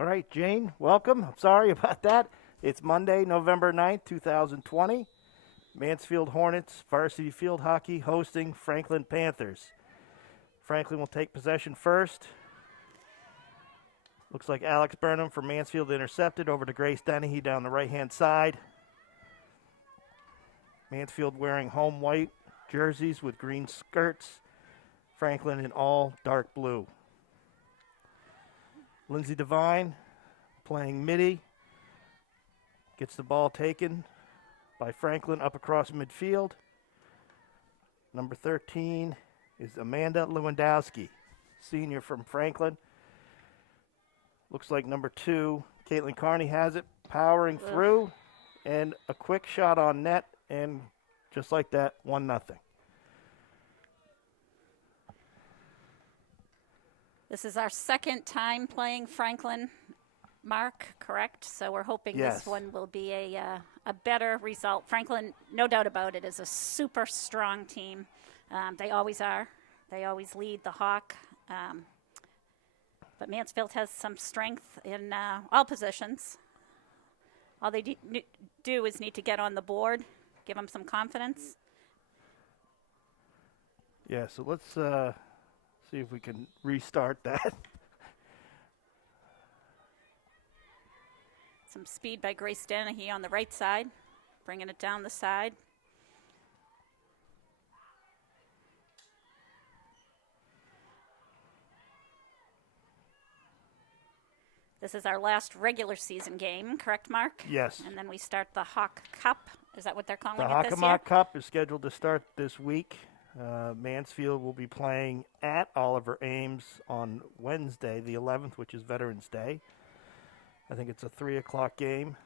All right, Jane, welcome. I'm sorry about that. It's Monday, November 9th, 2020. Mansfield Hornets varsity field hockey hosting Franklin Panthers. Franklin will take possession first. Looks like Alex Burnham from Mansfield intercepted over to Grace Dennehy down the right-hand side. Mansfield wearing home white jerseys with green skirts. Franklin in all dark blue. Lindsay Devine playing midi. Gets the ball taken by Franklin up across midfield. Number 13 is Amanda Lewandowski, senior from Franklin. Looks like number 2, Caitlin Carney has it, powering through, and a quick shot on net, and just like that, 1-0. This is our second time playing Franklin, Mark, correct? So we're hoping this one will be a better result. Franklin, no doubt about it, is a super strong team. They always are. They always lead the Hawk. But Mansfield has some strength in all positions. All they do is need to get on the board, give them some confidence. Yeah, so let's see if we can restart that. Some speed by Grace Dennehy on the right side, bringing it down the side. This is our last regular season game, correct, Mark? Yes. And then we start the Hawk Cup. Is that what they're calling it this year? The Hawk Cup is scheduled to start this week. Mansfield will be playing at Oliver Ames on Wednesday, the 11th, which is Veterans Day. I think it's a 3 o'clock game.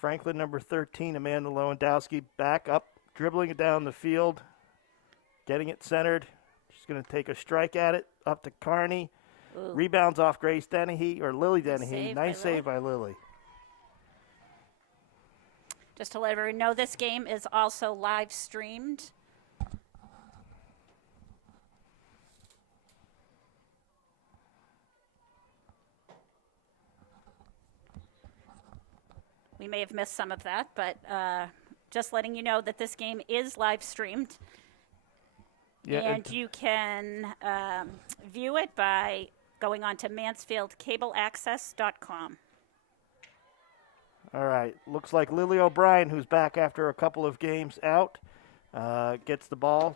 Franklin, number 13, Amanda Lewandowski, back up, dribbling it down the field, getting it centered. She's going to take a strike at it, up to Carney. Ooh. Rebounds off Grace Dennehy, or Lily Dennehy. Nice save by Lily. Just to let everyone know, this game is also live streamed. We may have missed some of that, but just letting you know that this game is live streamed. Yeah, and you can view it by going on to MansfieldCableAccess.com. All right. Looks like Lily O'Brien, who's back after a couple of games out, gets the ball.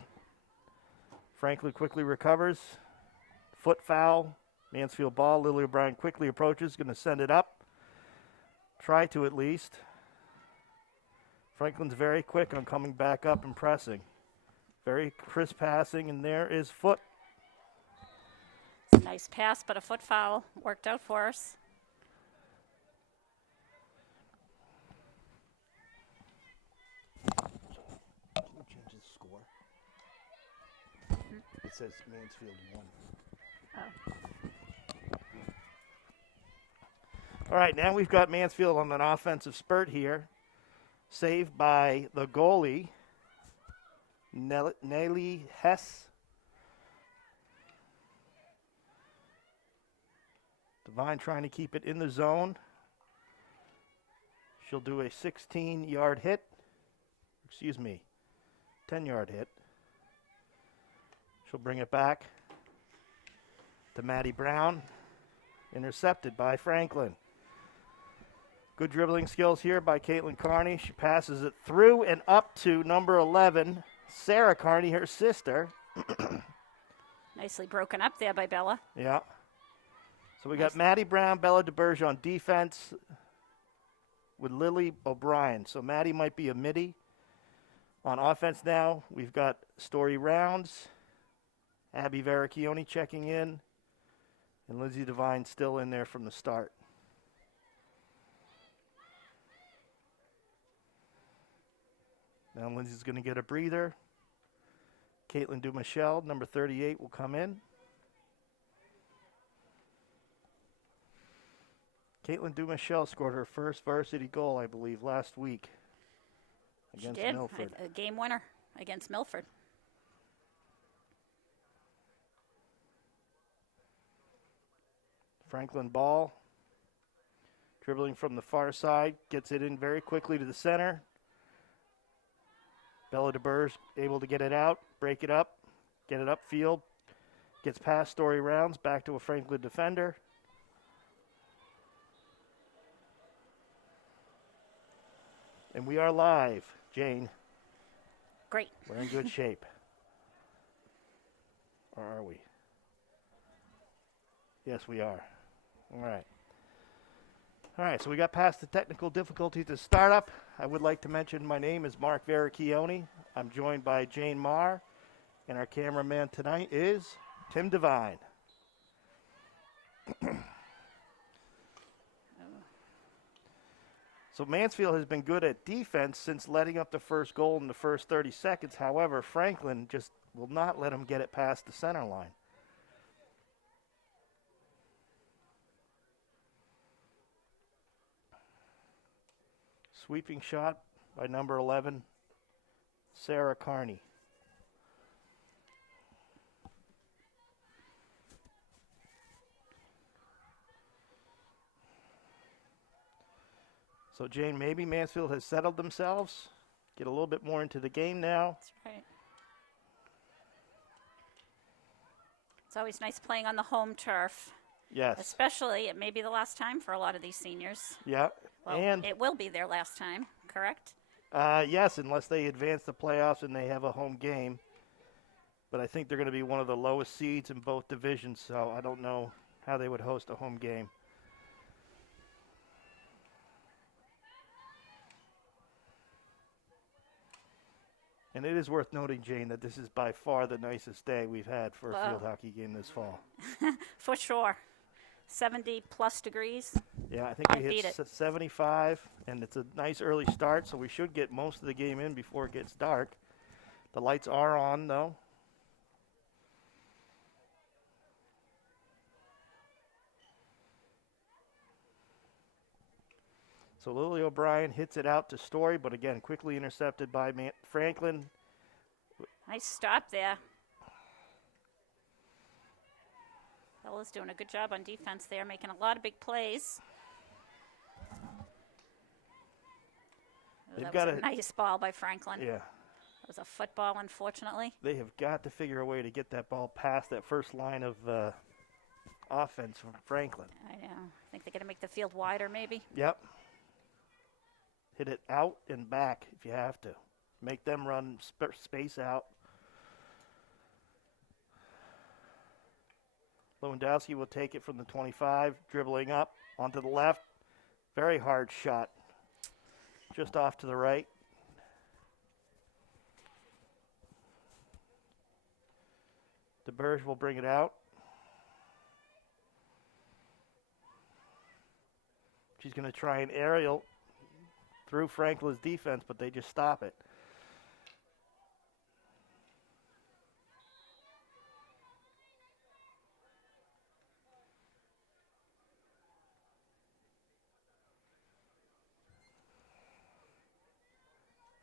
Franklin quickly recovers. Foot foul. Mansfield ball. Lily O'Brien quickly approaches. Going to send it up. Try to at least. Franklin's very quick on coming back up and pressing. Very crisp passing, and there is Foot. It's a nice pass, but a foot foul worked out for us. Can you change the score? It says Mansfield 1. Oh. All right, now we've got Mansfield on an offensive spurt here. Saved by the goalie, Nelly Hess. Devine trying to keep it in the zone. She'll do a 16-yard hit. 10-yard hit. She'll bring it back to Maddie Brown. Intercepted by Franklin. Good dribbling skills here by Caitlin Carney. She passes it through and up to number 11, Sarah Carney, her sister. Nicely broken up there by Bella. Yeah. So we got Maddie Brown, Bella DeBerge on defense with Lily O'Brien. So Maddie might be a midi. On offense now, we've got Story Rounds, Abby Veracchione checking in, and Lindsay Devine still in there from the start. Now Lindsay's going to get a breather. Caitlin Dumichel, number 38, will come in. Caitlin Dumichel scored her first varsity goal, I believe, last week against Milford. A game winner against Milford. Franklin ball. Dribbling from the far side, gets it in very quickly to the center. Bella DeBurge able to get it out, break it up, get it upfield. Gets past Story Rounds, back to a Franklin defender. And we are live, Jane. Great. We're in good shape. Or are we? Yes, we are. All right. All right, so we got past the technical difficulties to start up. I would like to mention my name is Mark Veracchione. I'm joined by Jane Marr, and our cameraman tonight is Tim Devine. So Mansfield has been good at defense since letting up the first goal in the first 30 seconds. However, Franklin just will not let him get it past the center line. Sweeping shot by number 11, Sarah Carney. So, Jane, maybe Mansfield has settled themselves, get a little bit more into the game now. That's right. It's always nice playing on the home turf. Yes. Especially, it may be the last time for a lot of these seniors. Yeah. Well, and it will be their last time, correct? Yes, unless they advance the playoffs and they have a home game. But I think they're going to be one of the lowest seeds in both divisions, so I don't know how they would host a home game. And it is worth noting, Jane, that this is by far the nicest day we've had for a field hockey game this fall. For sure. 70-plus degrees. Yeah, I think we hit 75, and it's a nice early start, so we should get most of the game in before it gets dark. The lights are on, though. So Lily O'Brien hits it out to Story, but again, quickly intercepted by Franklin. Nice stop there. Bella's doing a good job on defense there, making a lot of big plays. That was a nice ball by Franklin. Yeah. That was a football, unfortunately. They have got to figure a way to get that ball past that first line of offense from Franklin. I know. I think they're going to make the field wider, maybe. Yep. Hit it out and back if you have to. Make them run space out. Lewandowski will take it from the 25, dribbling up onto the left. Very hard shot. Just off to the right. DeBurge will bring it out. She's going to try an aerial through Franklin's defense, but they just stop it.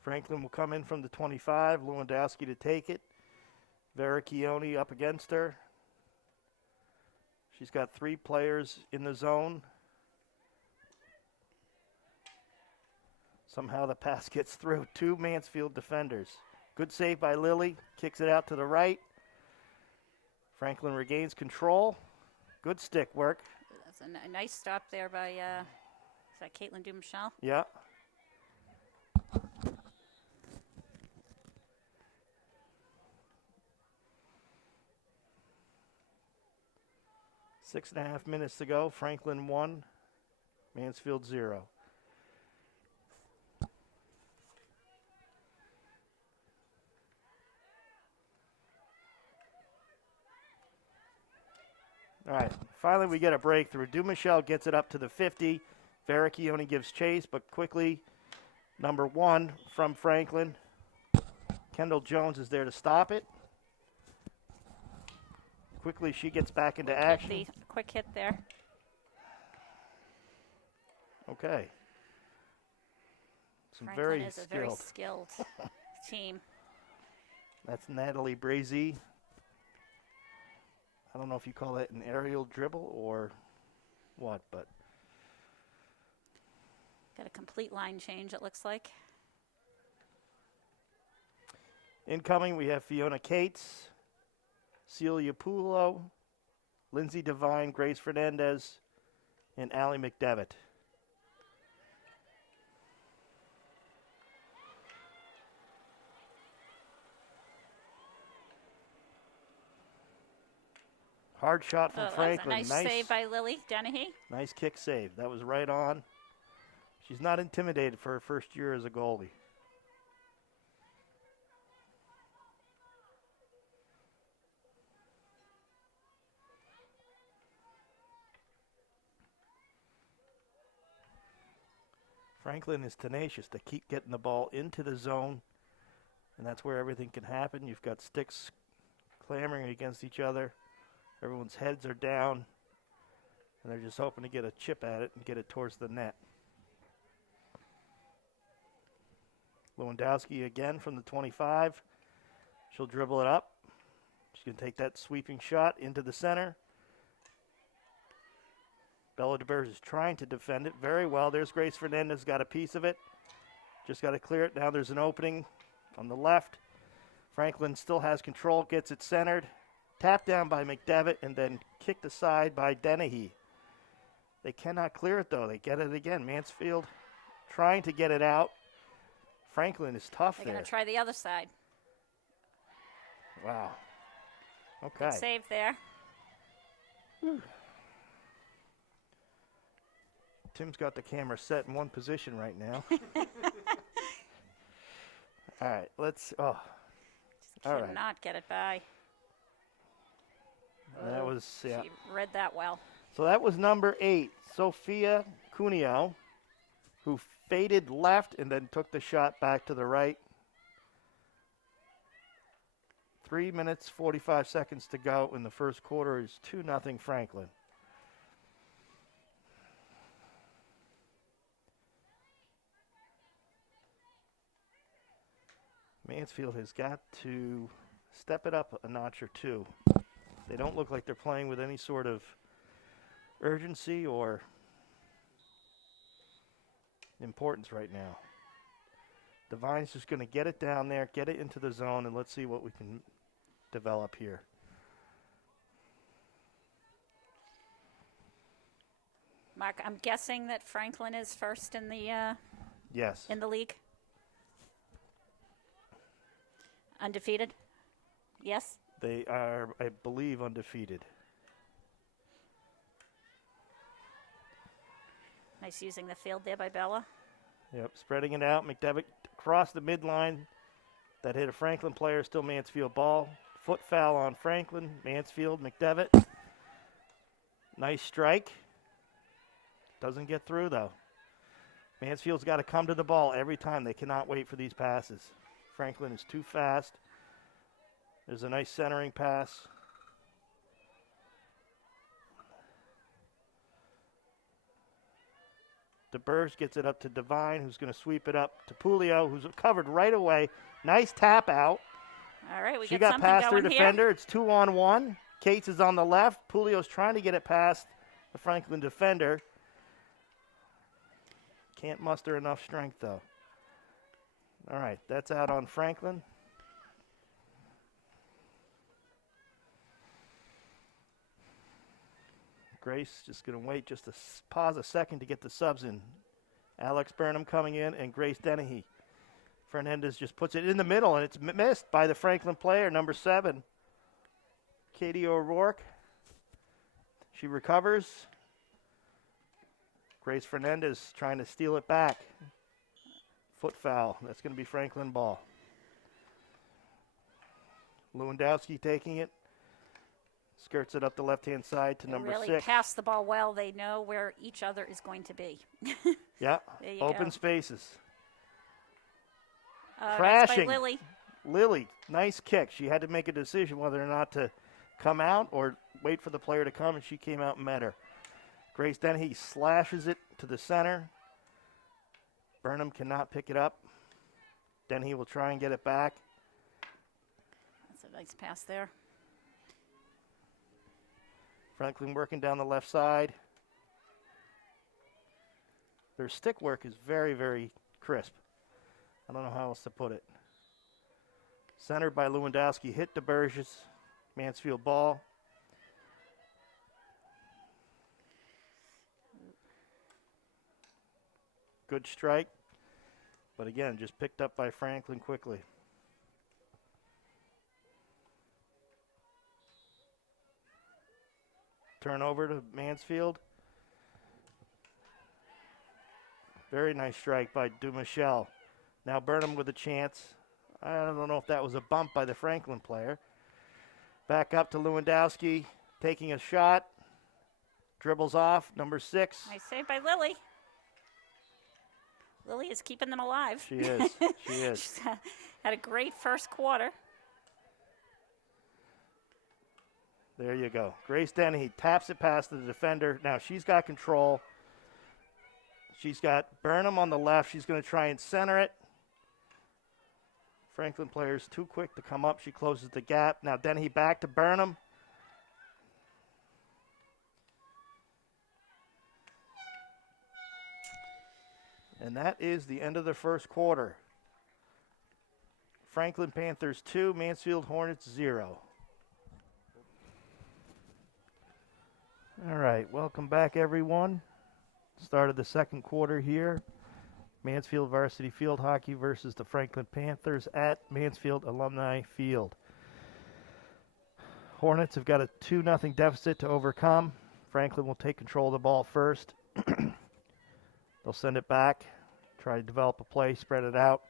Franklin will come in from the 25. Lewandowski to take it. Veracchione up against her. She's got 3 players in the zone. Somehow the pass gets through 2 Mansfield defenders. Good save by Lily. Kicks it out to the right. Franklin regains control. Good stick work. That's a nice stop there by, is that Caitlin Dumichel? Yeah. Six and a half minutes to go. Franklin 1, Mansfield 0. All right, finally we get a breakthrough. Dumichel gets it up to the 50. Veracchione gives chase, but quickly, number 1 from Franklin. Kendall Jones is there to stop it. Quickly, she gets back into action. Quick hit there. Okay. Franklin very is a very skilled team. That's Natalie Brazy. I don't know if you call that an aerial dribble or what, but Got a complete line change, it looks like. incoming we have Fiona Cates, Celia Pulo, Lindsay Devine, Grace Fernandez, and Allie McDevitt. Hard shot from Franklin. That was a nice save by Lily Dennehy. Nice kick save. That was right on. She's not intimidated for her first year as a goalie. Franklin is tenacious. They keep getting the ball into the zone, and that's where everything can happen. You've got sticks clamoring against each other. Everyone's heads are down, and they're just hoping to get a chip at it and get it towards the net. Lewandowski again from the 25. She'll dribble it up. She's going to take that sweeping shot into the center. Bella DeBerge is trying to defend it very well. There's Grace Fernandez, got a piece of it. Just got to clear it. Now there's an opening on the left. Franklin still has control, gets it centered. Tapped down by McDevitt and then kicked aside by Dennehy. They cannot clear it, though. They get it again. Mansfield trying to get it out. Franklin is tough there. They're going to try the other side. Wow. Okay. Good save there. Tim's got the camera set in one position right now. All right, let's. Oh, all right. Cannot get it by. That was, yeah. She read that well. So that was number 8, Sophia Cuneo, who faded left and then took the shot back to the right. 3 minutes, 45 seconds to go in the first quarter. Is 2-0 Franklin. Mansfield has got to step it up a notch or two. They don't look like they're playing with any sort of urgency or importance right now. Devine's just going to get it down there, get it into the zone, and let's see what we can develop here. Mark, I'm guessing that Franklin is first in the Yes. in the league. Undefeated? Yes? They are, I believe, undefeated. Nice using the field there by Bella. Yep, spreading it out. McDevitt across the midline. That hit a Franklin player, still Mansfield ball. Foot foul on Franklin. Mansfield, McDevitt. Nice strike. Doesn't get through, though. Mansfield's got to come to the ball every time. They cannot wait for these passes. Franklin is too fast. There's a nice centering pass. DeBerge gets it up to Devine, who's going to sweep it up to Pulio, who's covered right away. Nice tap out. All right, we she got got past her here. defender. It's 2-on-1. Cates is on the left. Pulio's trying to get it past the Franklin defender. Can't muster enough strength, though. All right, that's out on Franklin. Grace just going to wait just to pause a second to get the subs in. Alex Burnham coming in and Grace Dennehy. Fernandez just puts it in the middle, and it's missed by the Franklin player, number 7, Katie O'Rourke. She recovers. Grace Fernandez trying to steal it back. Foot foul. That's going to be Franklin ball. Lewandowski taking it. Skirts it up the left-hand side to number 6. Really pass the ball well. They know where each other is going to be. Yeah, open go. Spaces. Crashing. Nice by Lily, nice kick. She had to make a decision whether or not to come out or wait for the player to come, and she came out and met her. Grace Dennehy slashes it to the center. Burnham cannot pick it up. Dennehy will try and get it back. That's a nice pass there. Franklin working down the left side. Their stick work is very, very crisp. I don't know how else to put it. Centered by Lewandowski, hit DeBerge's Mansfield ball. Good strike, but again, just picked up by Franklin quickly. Turnover to Mansfield. Very nice strike by Dumichel. Now Burnham with a chance. I don't know if that was a bump by the Franklin player. Back up to Lewandowski, taking a shot. Dribbles off, number 6. Nice save by Lily. Lily is keeping them alive. She is. She is. She's had a great first quarter. There you go. Grace Denny taps it past the defender. Now she's got control. She's got Burnham on the left. She's going to try and center it. Franklin player's too quick to come up. She closes the gap. Now Denny back to Burnham. And that is the end of the first quarter. Franklin Panthers 2, Mansfield Hornets 0. All right, welcome back, everyone. Start of the second quarter here. Mansfield Varsity Field Hockey versus the Franklin Panthers at Mansfield Alumni Field. Hornets have got a 2-0 deficit to overcome. Franklin will take control of the ball first. They'll send it back, try to develop a play, spread it out.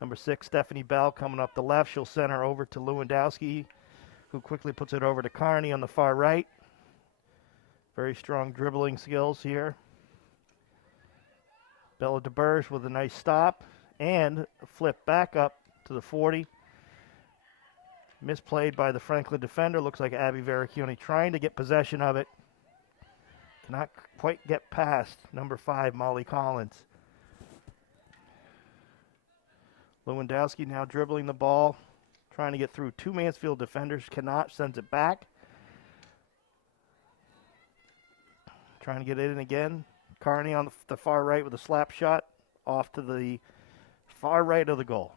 Number 6, Stephanie Bell coming up the left. She'll center over to Lewandowski, who quickly puts it over to Carney on the far right. Very strong dribbling skills here. Bella DeBerge with a nice stop and a flip back up to the 40. Misplayed by the Franklin defender. Looks like Abby Veracchione trying to get possession of it. Cannot quite get past number 5, Molly Collins. Lewandowski now dribbling the ball, trying to get through 2 Mansfield defenders. Cannot, sends it back. Trying to get it in again. Carney on the far right with a slap shot off to the far right of the goal.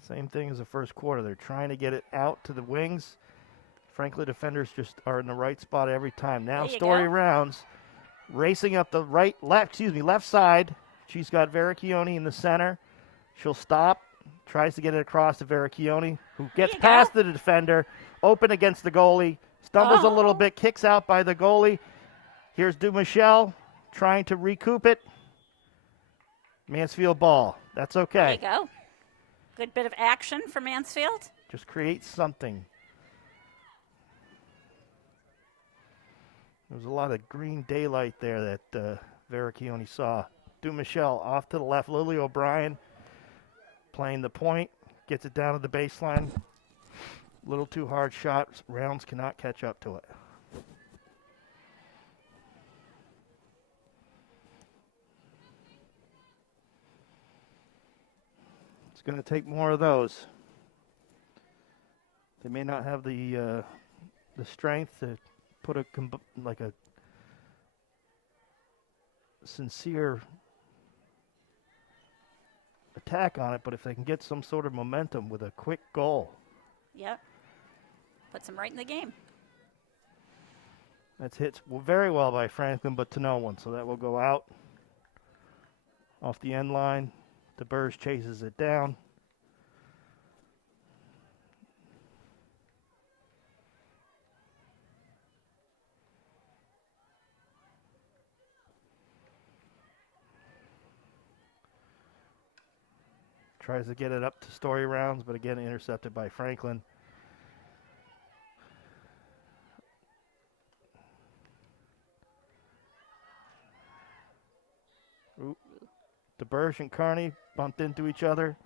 Same thing as the first quarter. They're trying to get it out to the wings. Franklin defenders just are in the right spot every time. Now Story Rounds racing up the left side. She's got Veracchione in the center. She'll stop, tries to get it across to Veracchione, who gets past the defender, open against the goalie, stumbles a little bit, kicks out by the goalie. Here's Dumichel trying to recoup it. Mansfield ball. That's okay. There you go. Good bit of action for Mansfield. Just create something. There was a lot of green daylight there that Veracchione saw. Dumichel off to the left. Lily O'Brien playing the point. Gets it down to the baseline. A little too hard shot. Rounds cannot catch up to it. It's going to take more of those. They may not have the strength to put a sincere attack on it, but if they can get some sort of momentum with a quick goal. Yep. Puts them right in the game. That's hit very well by Franklin, but to no one. So that will go out off the end line. DeBerge chases it down. Tries to get it up to Story Rounds, but again intercepted by Franklin. DeBerge and Carney bumped into each other.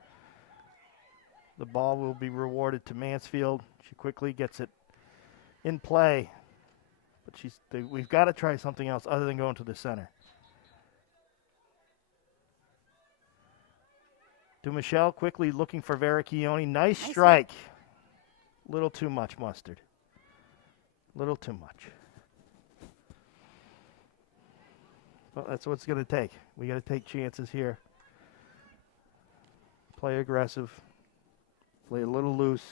The ball will be rewarded to Mansfield. She quickly gets it in play, but we've got to try something else other than going to the center. To Michelle, quickly looking for Veracchione. Nice Nice strike. Little too much mustard. Little too much. Well, that's what it's going to take. We got to take chances here. Play aggressive. Play a little loose.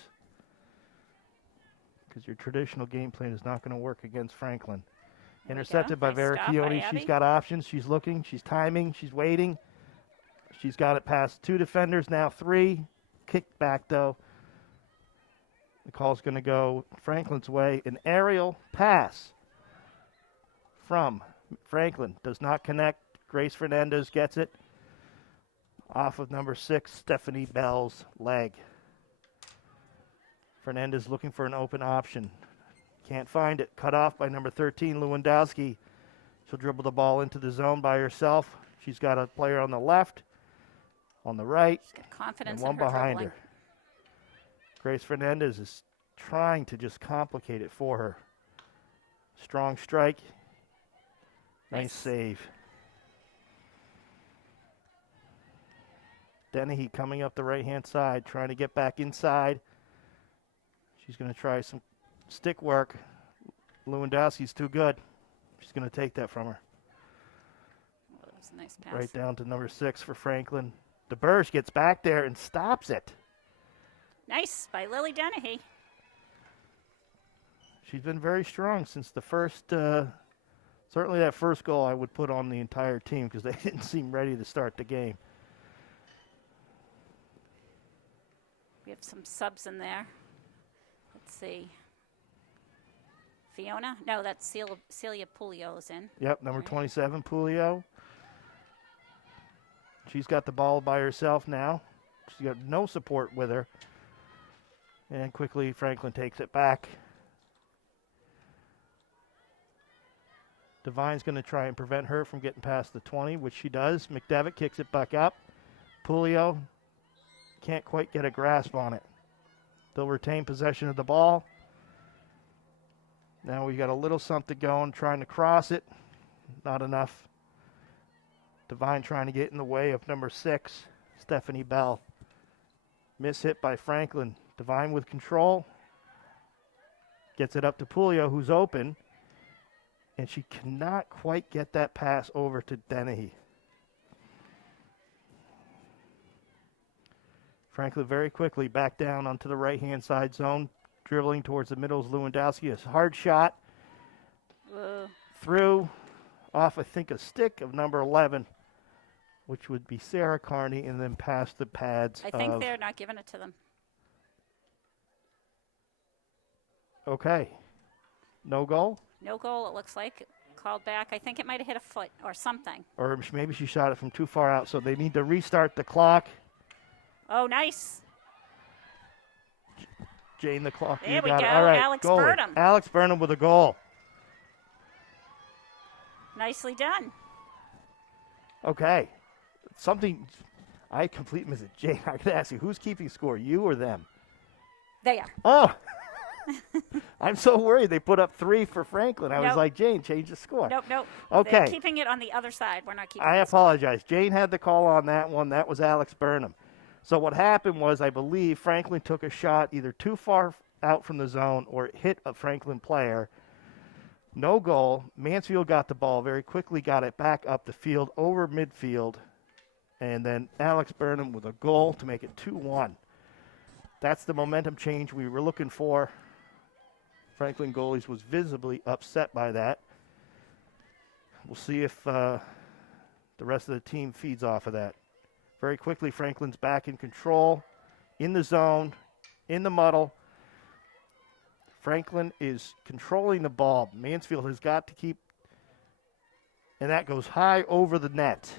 Because your traditional game plan is not going to work against Franklin. Intercepted by Nice stop by Veracchione. Abby. She's got options. She's looking. She's timing. She's waiting. She's got it past 2 defenders, now 3. Kicked back, though. The call's going to go Franklin's way. An aerial pass from Franklin. Does not connect. Grace Fernandez gets it. Off of number 6, Stephanie Bell's leg. Fernandez looking for an open option. Can't find it. Cut off by number 13, Lewandowski. She'll dribble the ball into the zone by herself. She's got a player on the left, on the right, She's got confidence and one in her behind dribbling. her. Grace Fernandez is trying to just complicate it for her. Strong strike. Nice save. Dennehy coming up the right-hand side, trying to get back inside. She's going to try some stick work. Lewandowski's too good. She's going to take that from her. Oh, that was a nice pass. Right down to number 6 for Franklin. DeBerge gets back there and stops it. Nice by Lily Dennehy. She's been very strong since the first, certainly that first goal I would put on the entire team because they didn't seem ready to start the game. We have some subs in there. Let's see. Fiona? No, that's Celia Pulio's in. Yep, number Right. 27, Pulio. She's got the ball by herself now. She's got no support with her. And quickly, Franklin takes it back. Devine's going to try and prevent her from getting past the 20, which she does. McDevitt kicks it back up. Pulio can't quite get a grasp on it. They'll retain possession of the ball. Now we got a little something going, trying to cross it. Not enough. Devine trying to get in the way of number 6, Stephanie Bell. Miss hit by Franklin. Devine with control. Gets it up to Pulio, who's open. And she cannot quite get that pass over to Dennehy. Franklin very quickly back down onto the right-hand side zone, dribbling towards the middle is Lewandowski. A hard shot. Through, off, I think, a stick of number 11, which would be Sarah Carney, and then past the pads I think they're not giving it to them. Okay. No goal? No goal, it looks like. Called back. I think it might have hit a foot or something. Or maybe she shot it from too far out, so they need to restart the clock. Oh, nice. Jane, the clock. There you we got go. it. All right, Alex goalie. Burnham. Alex Burnham with a goal. Nicely done. Okay. Something I completely missed it. Jane, I could ask you, who's keeping score, you or them? They are. Oh, I'm so worried. They put up 3 for Franklin. I was Nope. like, Jane, change the score. Nope. Okay. They're keeping it on the other side. We're not keeping I it. apologize. Jane had the call on that one. That was Alex Burnham. So what happened was, I believe Franklin took a shot either too far out from the zone or it hit a Franklin player. No goal. Mansfield got the ball very quickly, got it back up the field over midfield, and then Alex Burnham with a goal to make it 2-1. That's the momentum change we were looking for. Franklin goalies was visibly upset by that. We'll see if the rest of the team feeds off of that. Very quickly, Franklin's back in control, in the zone, in the muddle. Franklin is controlling the ball. Mansfield has got to keep, and that goes high over the net.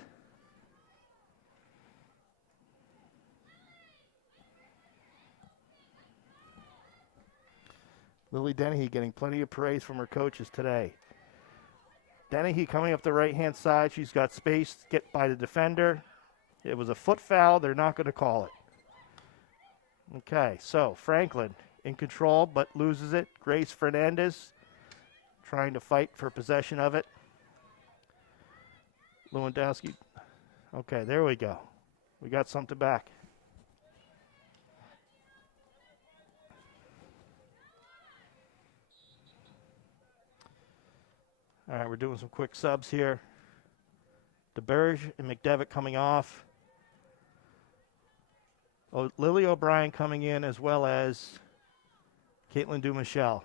Lily Dennehy getting plenty of praise from her coaches today. Dennehy coming up the right-hand side. She's got space to get by the defender. It was a foot foul. They're not going to call it. Okay, so Franklin in control but loses it. Grace Fernandez trying to fight for possession of it. Lewandowski. Okay, there we go. We got something back. All right, we're doing some quick subs here. DeBerge and McDevitt coming off. Lily O'Brien coming in, as well as Caitlin Dumichelle.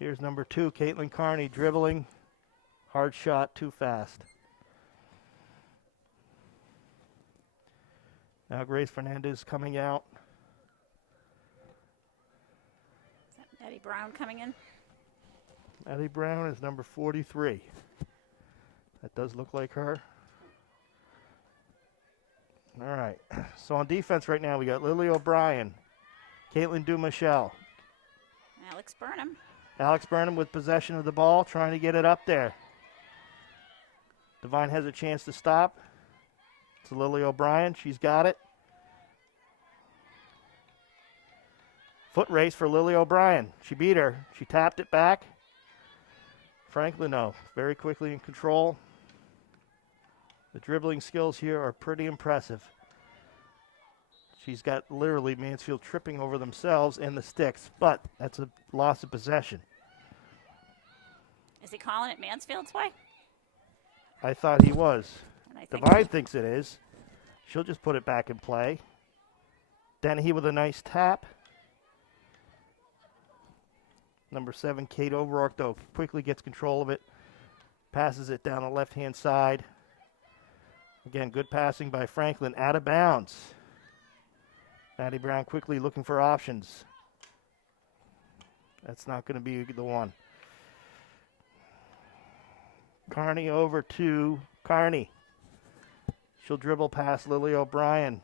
Here's number 2, Caitlin Carney, dribbling. Hard shot, too fast. Now Grace Fernandez coming out. Is that Maddie Brown coming in? Maddie Brown is number 43. That does look like her. All right. So on defense right now, we got Lily O'Brien, Caitlin Dumichelle. Alex Burnham. Alex Burnham with possession of the ball, trying to get it up there. Devine has a chance to stop. It's Lily O'Brien. She's got it. Foot race for Lily O'Brien. She beat her. She tapped it back. Franklin, no. Very quickly in control. The dribbling skills here are pretty impressive. She's got literally Mansfield tripping over themselves and the sticks, but that's a loss of possession. Is he calling it Mansfield's way? I thought he was. And I think Devine thinks it is. She'll just put it back in play. Dennehy with a nice tap. Number 7, Kate O'Rourke, though, quickly gets control of it. Passes it down the left-hand side. Again, good passing by Franklin. Out of bounds. Maddie Brown quickly looking for options. That's not going to be the one. Carney over to Carney. She'll dribble past Lily O'Brien.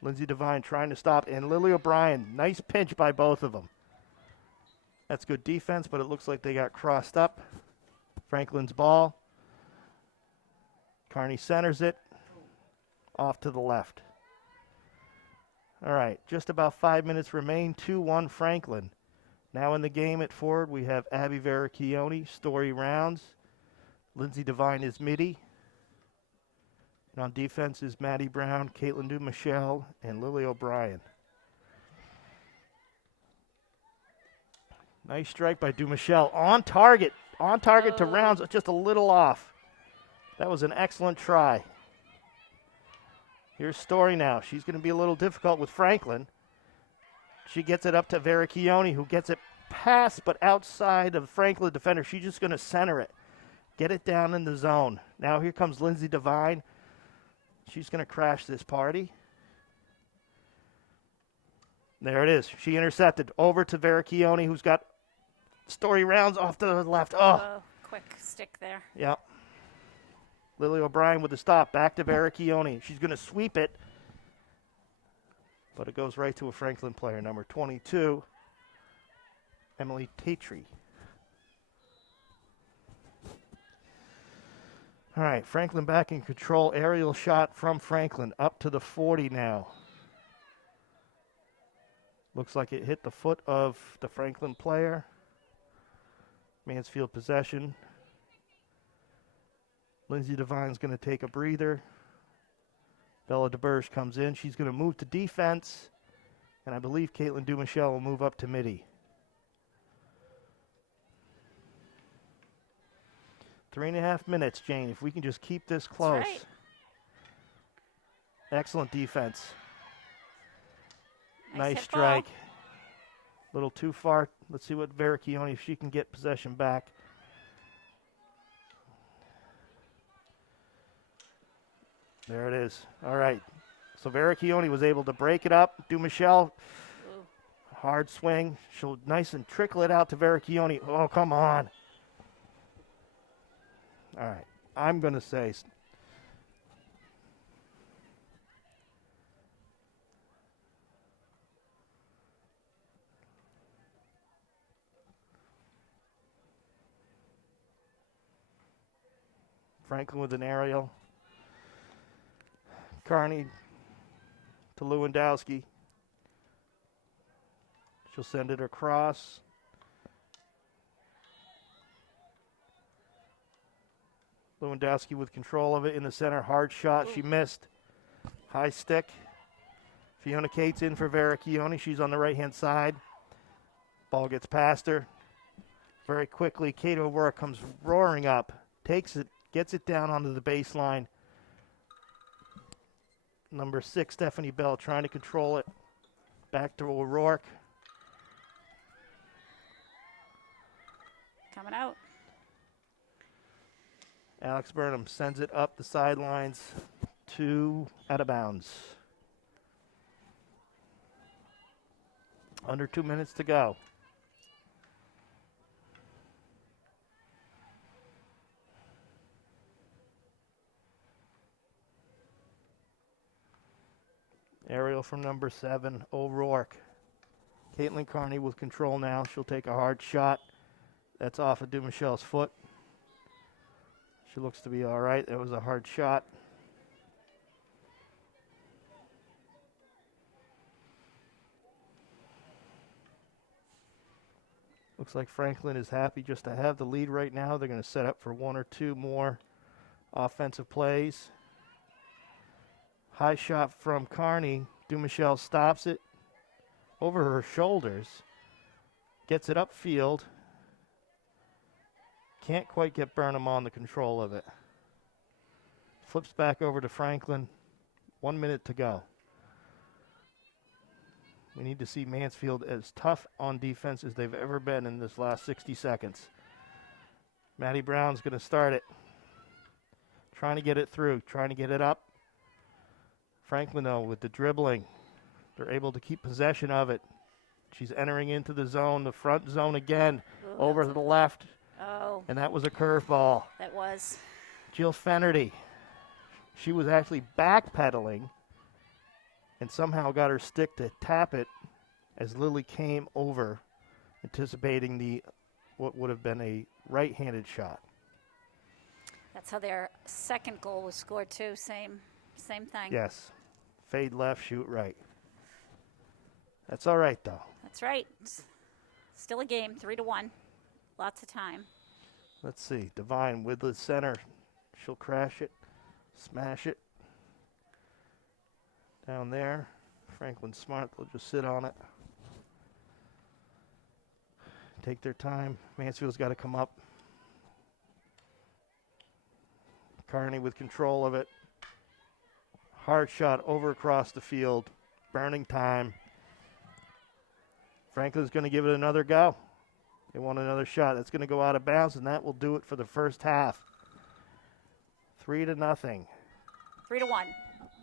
Lindsay Devine trying to stop. And Lily O'Brien, nice pinch by both of them. That's good defense, but it looks like they got crossed up. Franklin's ball. Carney centers it. Off to the left. All right, just about 5 minutes remain. 2-1 Franklin. Now in the game at forward, we have Abby Veracchione, Story Rounds. Lindsay Devine is midi. And on defense is Maddie Brown, Caitlin Dumichelle, and Lily O'Brien. Nice strike by Dumichelle. On target. On target to Rounds, just a little off. That was an excellent try. Here's Story now. She's going to be a little difficult with Franklin. She gets it up to Veracchione, who gets it past but outside of Franklin defender. She's just going to center it. Get it down in the zone. Now here comes Lindsay Devine. She's going to crash this party. There it is. She intercepted. Over to Veracchione, who's got Story Rounds off to the left. Oh, quick stick there. Yep. Lily O'Brien with the stop. Back to Veracchione. She's going to sweep it. But it goes right to a Franklin player, number 22, Emily Tatry. All right, Franklin back in control. Aerial shot from Franklin up to the 40 now. Looks like it hit the foot of the Franklin player. Mansfield possession. Lindsay Devine's going to take a breather. Bella DeBerge comes in. She's going to move to defense. And I believe Caitlin Dumichelle will move up to midi. 3.5 minutes, Jane. If we can just keep this close. That's right. Excellent defense. Nice Nice hit ball. strike. A little too far. Let's see what Veracchione, if she can get possession back. There it is. All right. So Veracchione was able to break it up. Dumichelle, hard swing. She'll nice and trickle it out to Veracchione. Oh, come on. All right. I'm going to say Franklin with an aerial. Carney to Lewandowski. She'll send it across. Lewandowski with control of it in the center. Hard shot. She missed. High stick. Fiona Cates in for Veracchione. She's on the right-hand side. Ball gets past her. Very quickly, Kate O'Rourke comes roaring up, takes it, gets it down onto the baseline. Number 6, Stephanie Bell, trying to control it. Back to O'Rourke. Coming out. Alex Burnham sends it up the sidelines to out of bounds. Under 2 minutes to go. Aerial from number 7, O'Rourke. Caitlin Carney with control now. She'll take a hard shot. That's off of Dumichel's foot. She looks to be all right. That was a hard shot. Looks like Franklin is happy just to have the lead right now. They're going to set up for 1 or 2 more offensive plays. High shot from Carney. Dumichel stops it over her shoulders. Gets it upfield. Can't quite get Burnham on the control of it. Flips back over to Franklin. 1 minute to go. We need to see Mansfield as tough on defense as they've ever been in this last 60 seconds. Maddie Brown's going to start it. Trying to get it through. Trying to get it up. Franklin, though, with the dribbling. They're able to keep possession of it. She's entering into the zone, the front zone again. Ooh, over to the left. Oh. And that was a curveball. That was. Jill Fennerty. She was actually backpedaling and somehow got her stick to tap it as Lily came over, anticipating what would have been a right-handed shot. That's how their second goal was scored too. Same thing. Yes. Fade left, shoot right. That's all right, though. That's right. Still a game, 3-1. Lots of time. Let's see. Devine with the center. She'll crash it, smash it. Down there. Franklin Smart will just sit on it. Take their time. Mansfield's got to come up. Carney with control of it. Hard shot over across the field. Burning time. Franklin's going to give it another go. They want another shot. That's going to go out of bounds, and that will do it for the first half. 3-0. 3-1.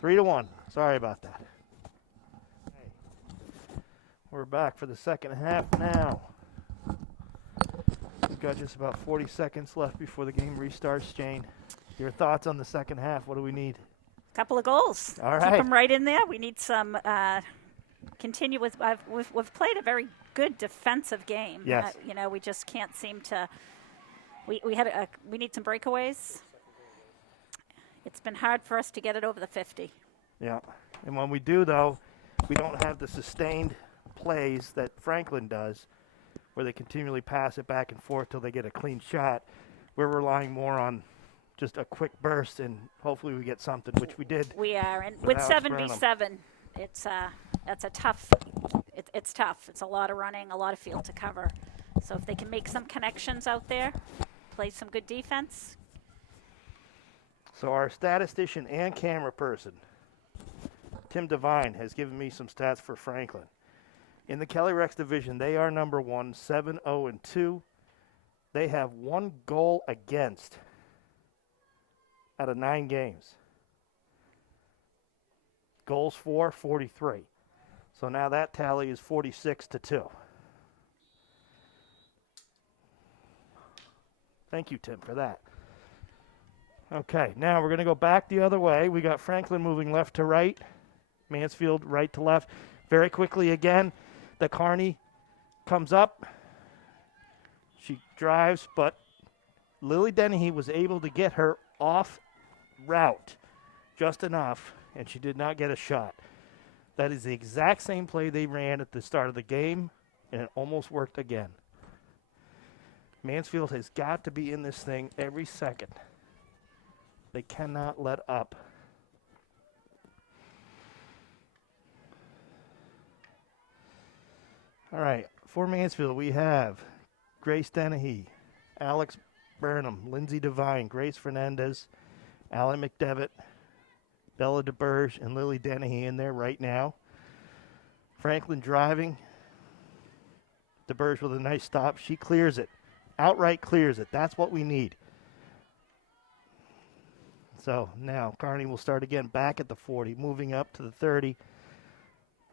3-1. Sorry about that. Okay. We're back for the second half now. We've got just about 40 seconds left before the game restarts. Jane, your thoughts on the second half? What do we need? Couple of goals. All right. Keep them right in there. We need some continue with. We've played a very good defensive game. Yes. We just can't seem to. We need some breakaways. It's been hard for us to get it over the 50. Yeah. And when we do, though, we don't have the sustained plays that Franklin does, where they continually pass it back and forth till they get a clean shot. We're relying more on just a quick burst, and hopefully we get something, which we did. We are, and with 7v7, it's tough. It's tough. It's a lot of running, a lot of field to cover. So if they can make some connections out there, play some good defense. So our statistician and camera person, Tim Devine, has given me some stats for Franklin. In the Kelly Rex division, they are number 1, 7-0-2. They have 1 goal against out of 9 games. Goals for 43. So now that tally is 46-2. Thank you, Tim, for that. Okay, now we're going to go back the other way. We got Franklin moving left to right, Mansfield right to left. Very quickly again, the Carney comes up. She drives, but Lily Dennehy was able to get her off route just enough, and she did not get a shot. That is the exact same play they ran at the start of the game, and it almost worked again. Mansfield has got to be in this thing every second. They cannot let up. All right, for Mansfield, we have Grace Dennehy, Alex Burnham, Lindsay Devine, Grace Fernandez, Allie McDevitt, Bella DeBerge, and Lily Dennehy in there right now. Franklin driving. DeBerge with a nice stop. She clears it. Outright clears it. That's what we need. So now Kearney will start again back at the 40, moving up to the 30.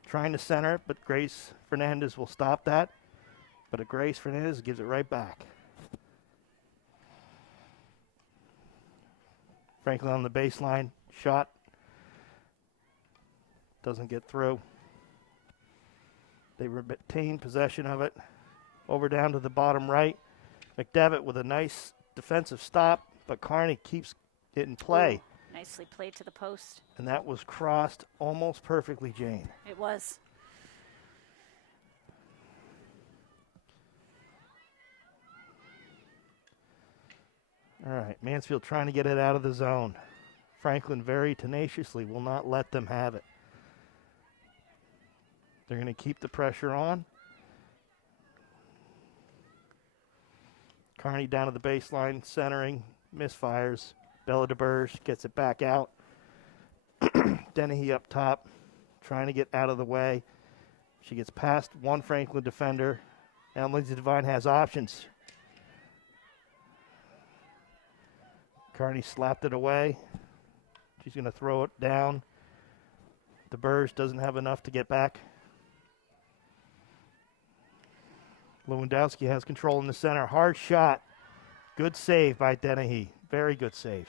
Trying to center it, but Grace Fernandez will stop that. But Grace Fernandez gives it right back. Franklin on the baseline. Shot. Doesn't get through. They retain possession of it. Over down to the bottom right. McDevitt with a nice defensive stop, but Kearney keeps it in play. Ooh, nicely played to the post. And that was crossed almost perfectly, Jane. It was. All right, Mansfield trying to get it out of the zone. Franklin very tenaciously will not let them have it. They're going to keep the pressure on. Kearney down to the baseline, centering, misfires. Bella DeBerge gets it back out. Dennehy up top, trying to get out of the way. She gets past one Franklin defender. Now Lindsay Devine has options. Kearney slapped it away. She's going to throw it down. DeBerge doesn't have enough to get back. Lewandowski has control in the center. Hard shot. Good save by Dennehy. Very good save.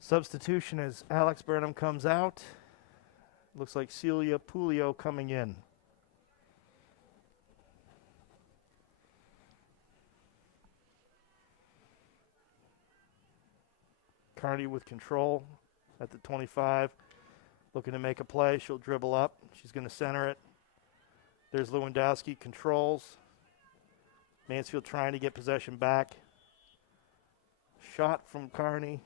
Substitution as Alex Burnham comes out. Looks like Celia Pulio coming in. Kearney with control at the 25. Looking to make a play. She'll dribble up. She's going to center it. There's Lewandowski. Controls. Mansfield trying to get possession back. Shot from Kearney.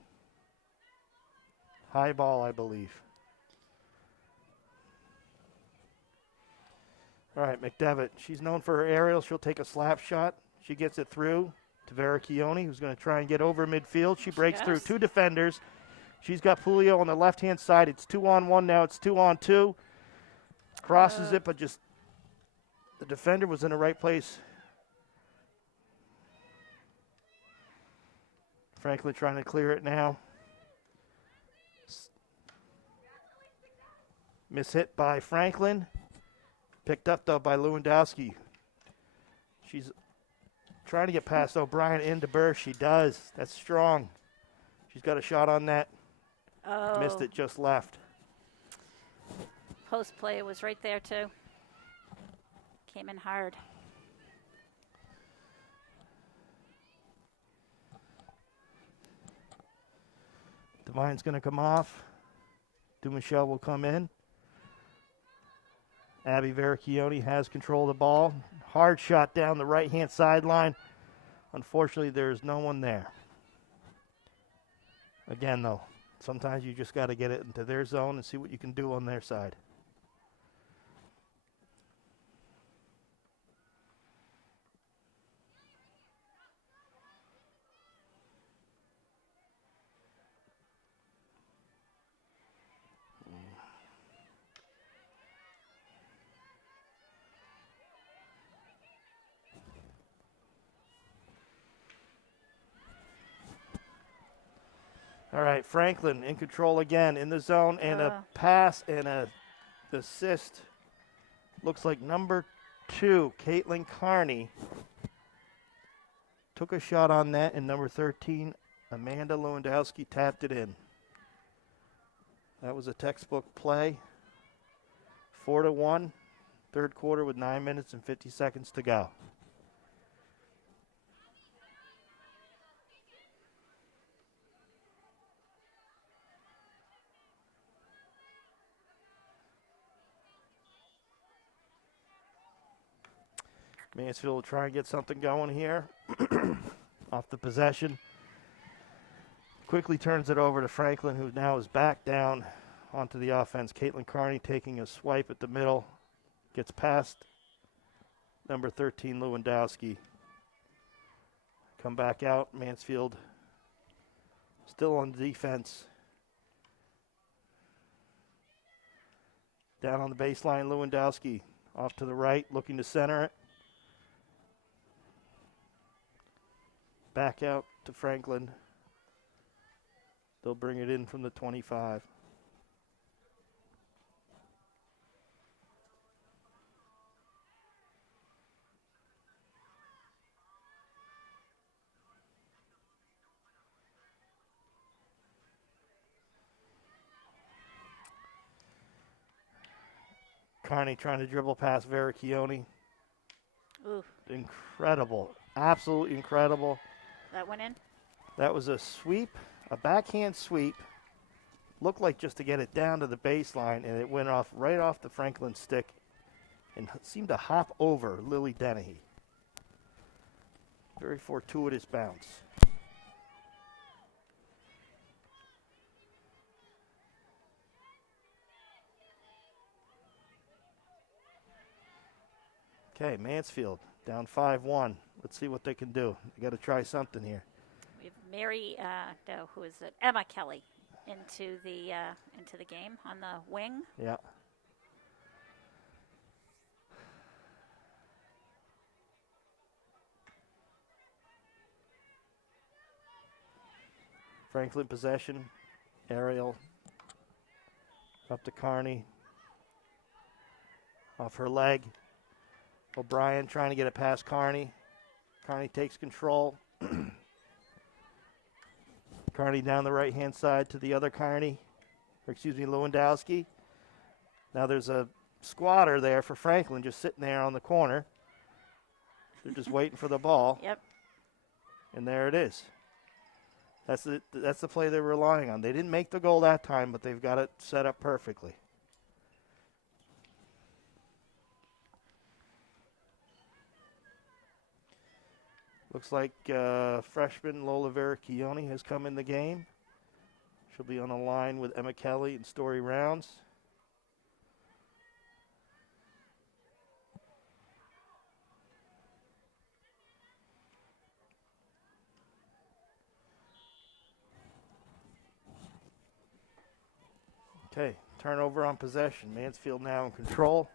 High ball, I believe. All right, McDevitt. She's known for her aerials. She'll take a slap shot. She gets it through to Veracchione, who's going to try and get over midfield. She breaks through two defenders. She's got Pulio on the left-hand side. It's 2-on-1 now. It's 2-on-2. Crosses it, but just the defender was in the right place. Franklin trying to clear it now. Mishit by Franklin. Picked up, though, by Lewandowski. She's trying to get past O'Brien into Burr. She does. That's strong. She's got a shot on that. Oh. Missed it, just left. Post play was right there, too. Came in hard. Devine's going to come off. Dumichel will come in. Abby Veracchione has control of the ball. Hard shot down the right-hand sideline. Unfortunately, there's no one there. Again, though, sometimes you just got to get it into their zone and see what you can do on their side. All right, Franklin in control again in the zone, and a pass and a assist. Looks like number 2, Caitlin Kearney, took a shot on net, and number 13, Amanda Lewandowski, tapped it in. That was a textbook play. 4-1, third quarter with 9 minutes and 50 seconds to go. Mansfield will try and get something going here. Off the possession. Quickly turns it over to Franklin, who now is back down onto the offense. Caitlin Carney taking a swipe at the middle. Gets past number 13, Lewandowski. Come back out. Mansfield still on defense. Down on the baseline, Lewandowski off to the right, looking to center it. Back out to Franklin. They'll bring it in from the 25. Carney trying to dribble past Veracchione. Ooh. Incredible. Absolutely incredible. That went in? That was a sweep, a backhand sweep. Looked like just to get it down to the baseline, and it went off right off the Franklin stick and seemed to hop over Lily Dennehy. Very fortuitous bounce. Okay, Mansfield down 5-1. Let's see what they can do. They got to try something here. We have Mary, who is it? Emma Kelly into the game on the wing. Yeah. Franklin possession. Aerial. Up to Carney. Off her leg. O'Brien trying to get it past Carney. Carney takes control. Carney down the right-hand side to the other Carney. Lewandowski. Now there's a squatter there for Franklin just sitting there on the corner. They're just waiting for the ball. Yep. And there it is. That's the play they're relying on. They didn't make the goal that time, but they've got it set up perfectly. Looks like freshman Lola Veracchione has come in the game. She'll be on a line with Emma Kelly and Story Rounds. Okay, turnover on possession. Mansfield now in control.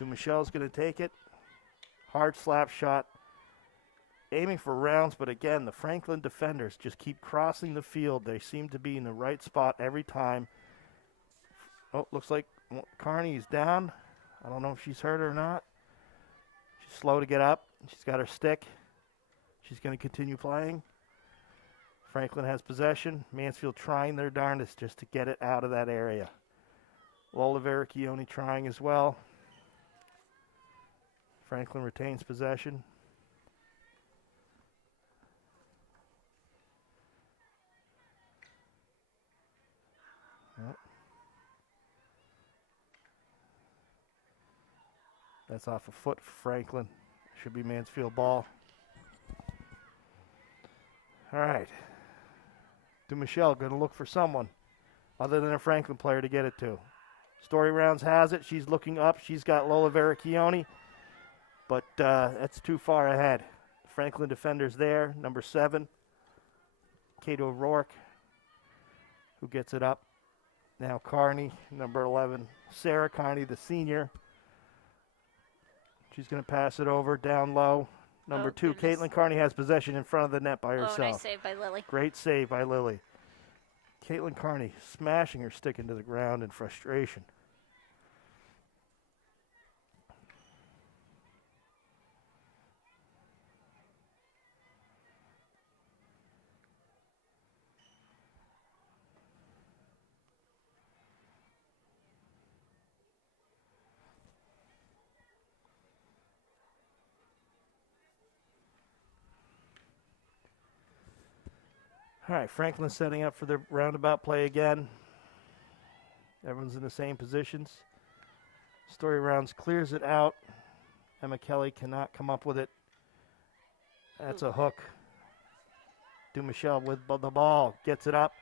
Dumichelle's going to take it. Hard slap shot. Aiming for Rounds, but again, the Franklin defenders just keep crossing the field. They seem to be in the right spot every time. Oh, looks like Carney's down. I don't know if she's hurt or not. She's slow to get up. She's got her stick. She's going to continue playing. Franklin has possession. Mansfield trying their darndest just to get it out of that area. Lola Veracchione trying as well. Franklin retains possession. Yep. That's off a foot for Franklin. Should be Mansfield ball. All right. Dumichelle going to look for someone other than a Franklin player to get it to. Story Rounds has it. She's looking up. She's got Lola Veracchione. But that's too far ahead. Franklin defenders there. Number 7, Kate O'Rourke, who gets it up. Now Carney, number 11, Sarah Carney, the senior. She's going to pass it over down low. Number 2, goodness. Caitlin Carney has possession in front of the net by herself. Nice save by Lily. Great save by Lily. Caitlin Carney smashing her stick into the ground in frustration. All right, Franklin setting up for the roundabout play again. Everyone's in the same positions. Story Rounds clears it out. Emma Kelly cannot come up with it. That's a hook. Dumichel with the ball. Gets it up.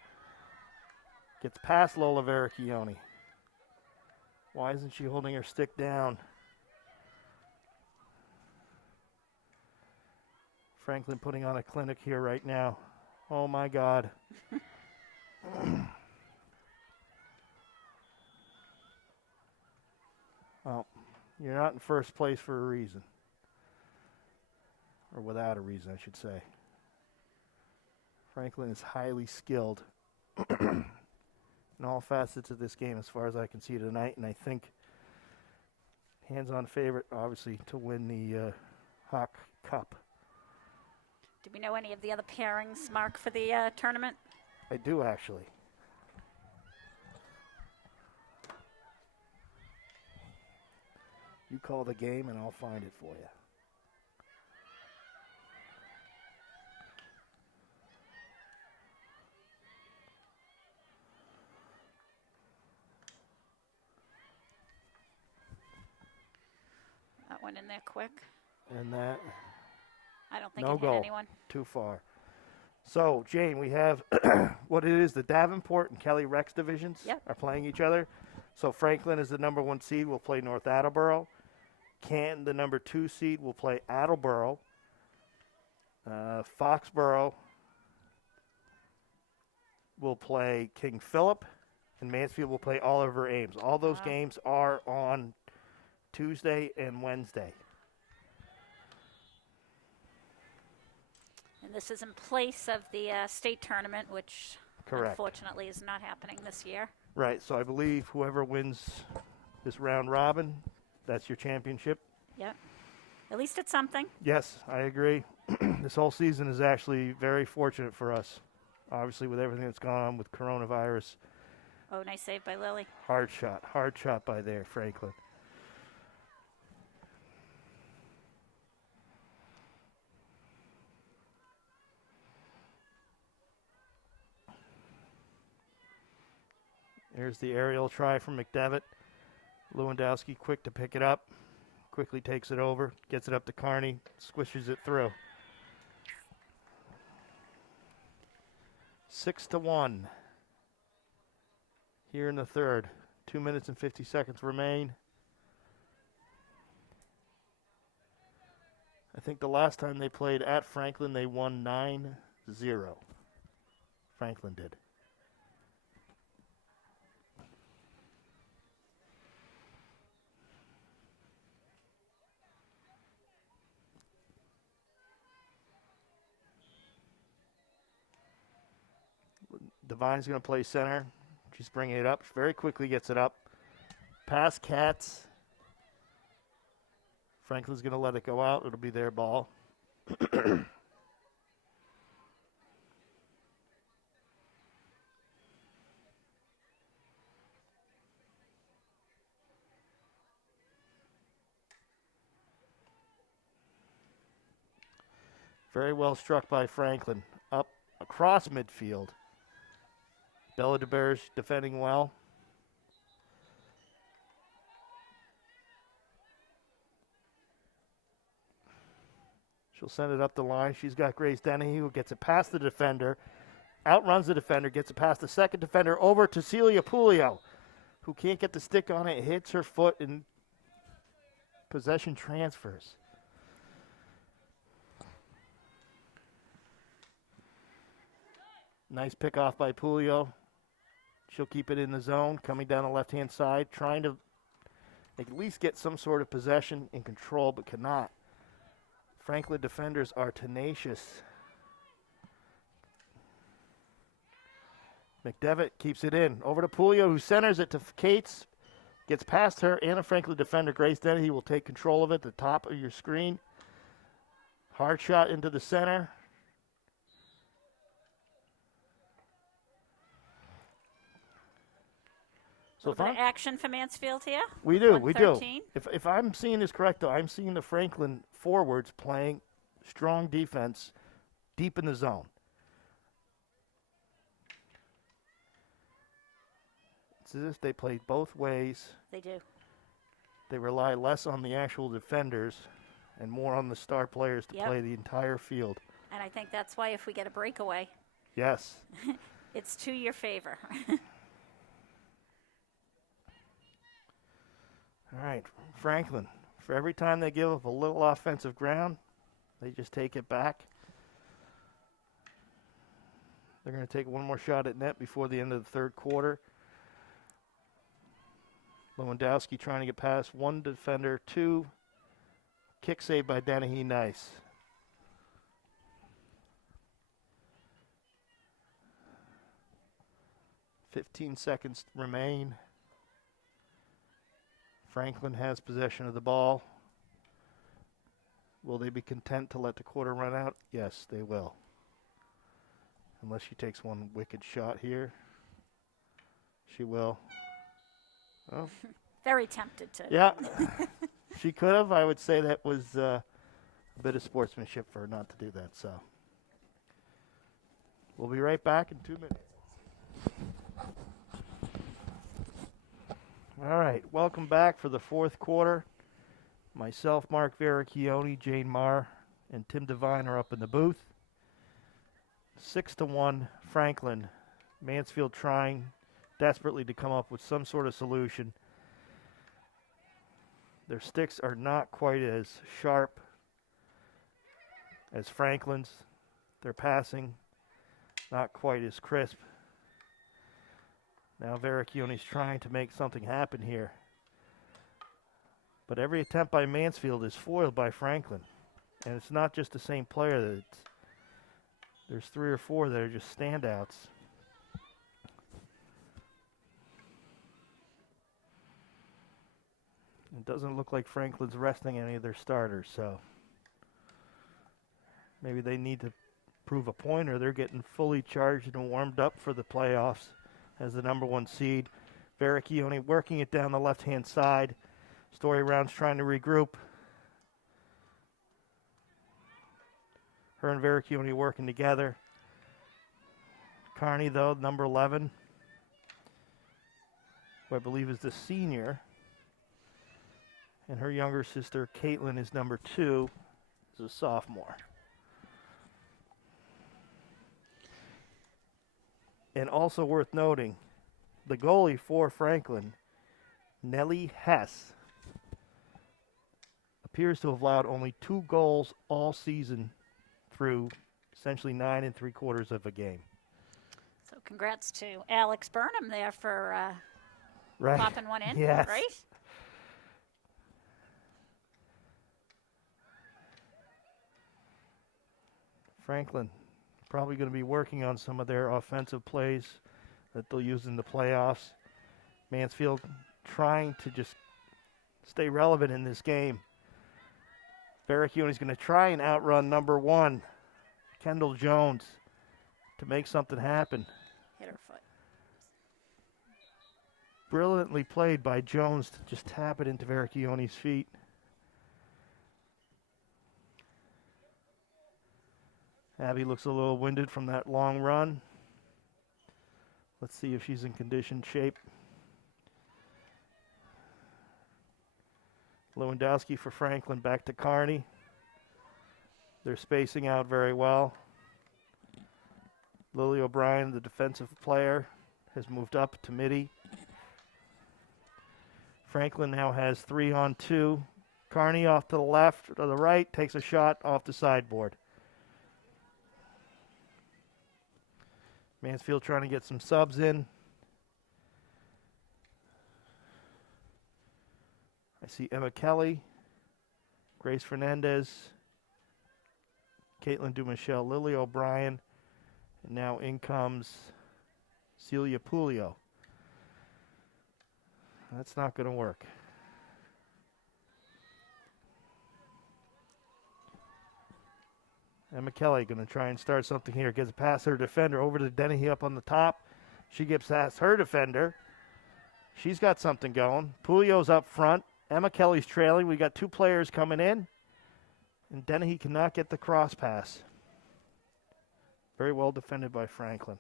Gets past Lola Vericchione. Why isn't she holding her stick down? Franklin putting on a clinic here right now. Oh, my God. Well, you're not in first place for a reason. Or without a reason, I should say. Franklin is highly skilled in all facets of this game as far as I can see tonight. And I think hands-on favorite, obviously, to win the Hawk Cup. Do we know any of the other pairings, Mark, for the tournament? I do, actually. You call the game and I'll find it for you. That went in there quick. And that, I don't think no it hit goal. anyone. Too far. So, Jane, we have what it is, the Davenport and Kelly Rex divisions are playing each other. So Franklin is the number 1 seed, will play North Attleboro. Canton, the number 2 seed, will play Attleboro. Foxborough will play King Philip. And Mansfield will play Oliver Ames. All those games are on Tuesday and Wednesday. And this is in place of the state tournament, which unfortunately is not happening this year. Right, so I believe whoever wins this round robin, that's your championship. Yep. At least it's something. Yes, I agree. This whole season is actually very fortunate for us. Obviously, with everything that's gone on with coronavirus. Oh, nice save by Lily. Hard shot by there, Franklin. There's the aerial try from McDevitt. Lewandowski quick to pick it up. Quickly takes it over. Gets it up to Carney. Squishes it through. 6-1. Here in the third. 2 minutes and 50 seconds remain. I think the last time they played at Franklin, they won 9-0. Franklin did. Devine's going to play center. She's bringing it up. Very quickly gets it up. Pass Katz. Franklin's going to let it go out. It'll be their ball. Very well struck by Franklin. Up across midfield. Bella DeBerge defending well. She'll send it up the line. She's got Grace Dennehy, who gets it past the defender, outruns the defender, gets it past the second defender, over to Celia Pulio, who can't get the stick on it, hits her foot, and possession transfers. Nice pick off by Pulio. She'll keep it in the zone, coming down the left-hand side, trying to at least get some sort of possession and control, but cannot. Franklin defenders are tenacious. McDevitt keeps it in. Over to Pulio, who centers it to Cates. Gets past her and a Franklin defender. Grace Dennehy will take control of it at the top of your screen. Hard shot into the center. So a little bit of action for Mansfield here. We do. If I'm seeing this correct, though, I'm seeing the Franklin forwards playing strong defense deep in the zone. It's as if they played both ways. They do. They rely less on the actual defenders and more on the star players to play the entire field. And I think that's why if we get a breakaway, yes, it's to your favor. All right, Franklin, for every time they give up a little offensive ground, they just take it back. They're going to take one more shot at net before the end of the third quarter. Lewandowski trying to get past one defender, two. Kick save by Dennehy, nice. "15 seconds remain. Franklin has possession of the ball. Will they be content to let the quarter run out? Yes, they will. Unless she takes one wicked shot here. She will. Oh. Very tempted to. Yeah. She could have. I would say that was a bit of sportsmanship for her not to do that. So we'll be right back in 2 minutes. All right. Welcome back for the fourth quarter. Myself, Mark Veracchione, Jane Marr, and Tim Devine are up in the booth. 6-1 Franklin. Mansfield trying desperately to come up with some sort of solution. Their sticks are not quite as sharp as Franklin's. Their passing not quite as crisp. Now Veracchione's trying to make something happen here. But every attempt by Mansfield is foiled by Franklin. And it's not just the same player. There's 3 or 4 that are just standouts. It doesn't look like Franklin's resting any of their starters, so maybe they need to prove a point, or they're getting fully charged and warmed up for the playoffs as the number 1 seed. Veracchione working it down the left-hand side. Story Round's trying to regroup. Her and Veracchione working together. Carney, though, number 11, who I believe is the senior. And her younger sister, Caitlin, is number 2, is a sophomore. And also worth noting, the goalie for Franklin, Nellie Hess, appears to have allowed only 2 goals all season through essentially 9 3/4 of a game. So congrats to Alex Burnham there for right. popping one in, yes. right? Franklin probably going to be working on some of their offensive plays that they'll use in the playoffs. Mansfield trying to just stay relevant in this game. Veracchione's going to try and outrun number 1, Kendall Jones, to make something happen. Hit her foot. Brilliantly played by Jones to just tap it into Veracchione's feet. Abby looks a little winded from that long run. Let's see if she's in condition shape. Lewandowski for Franklin, back to Carney. They're spacing out very well. Lily O'Brien, the defensive player, has moved up to midi. Franklin now has 3-on-2. Carney off to the left or the right, takes a shot off the sideboard. Mansfield trying to get some subs in. I see Emma Kelly, Grace Fernandez, Caitlin Dumichelle, Lily O'Brien, and now in comes Celia Pulio. That's not going to work. Emma Kelly going to try and start something here. Gets past her defender over to Dennehy up on the top. She gets past her defender. She's got something going. Pulio's up front. Emma Kelly's trailing. We got 2 players coming in. And Dennehy cannot get the cross pass. Very well defended by Franklin.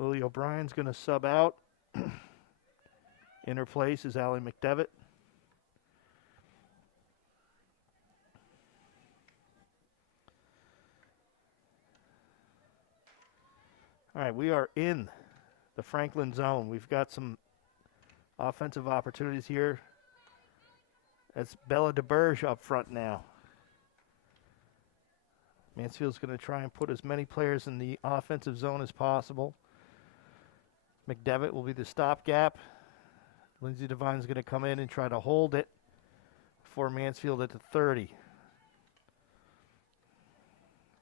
Lily O'Brien's going to sub out. In her place is Allie McDevitt. All right, we are in the Franklin zone. We've got some offensive opportunities here. That's Bella DeBerge up front now. Mansfield's going to try and put as many players in the offensive zone as possible. McDevitt will be the stopgap. Lindsay Devine's going to come in and try to hold it for Mansfield at the 30.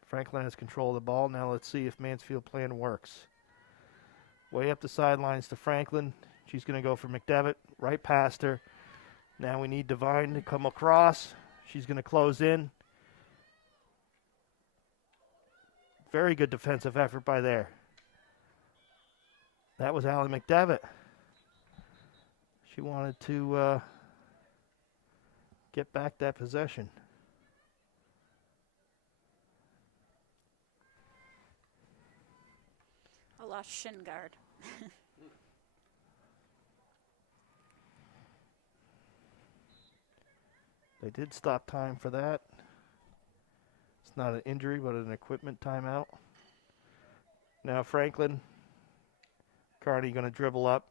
Franklin has control of the ball. Now let's see if Mansfield plan works. Way up the sidelines to Franklin. She's going to go for McDevitt, right past her. Now we need Devine to come across. She's going to close in. Very good defensive effort by there. That was Allie McDevitt. She wanted to get back that possession. I lost shin guard. They did stop time for that. It's not an injury, but an equipment timeout. Now Franklin. Carney going to dribble up.